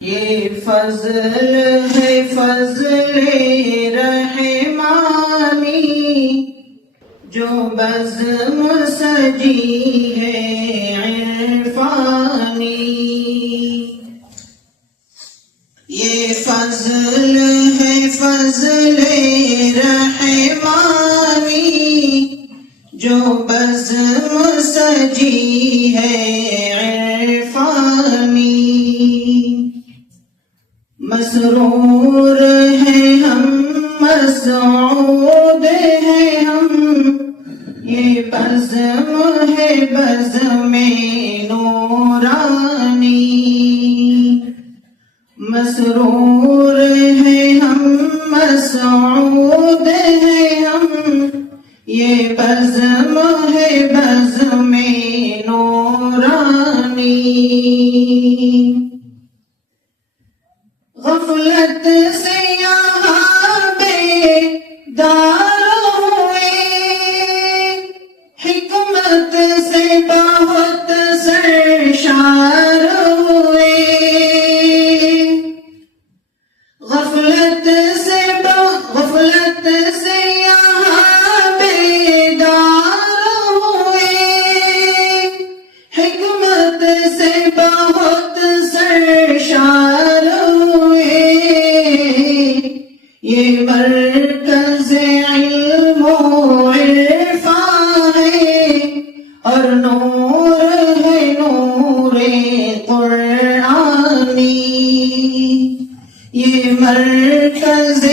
یہ فضل ہے فضل رحمانی، جو بزم سجی ہے عرفانی۔ یہ فضل ہے فضل رحمانی، جو بزم سجی ہے عرفانی۔ مسرور ہیں ہم مسعود ہیں ہم، یہ بزم ہے بزم نورانی۔ مسرور ہیں ہم مسعود ہیں ہم، یہ بزم ہے بزم نورانی۔ غفلت سے یہاں بیدار ہوئے، حکمت سے بہت سرشار ہوئے۔ غفلت سے یہاں بیدار ہوئے، حکمت سے بہت سرشار ہوئے۔ یہ مرکز علم و عرفان ہے، اور نور ہے نور قرآنی۔ یہ مرکز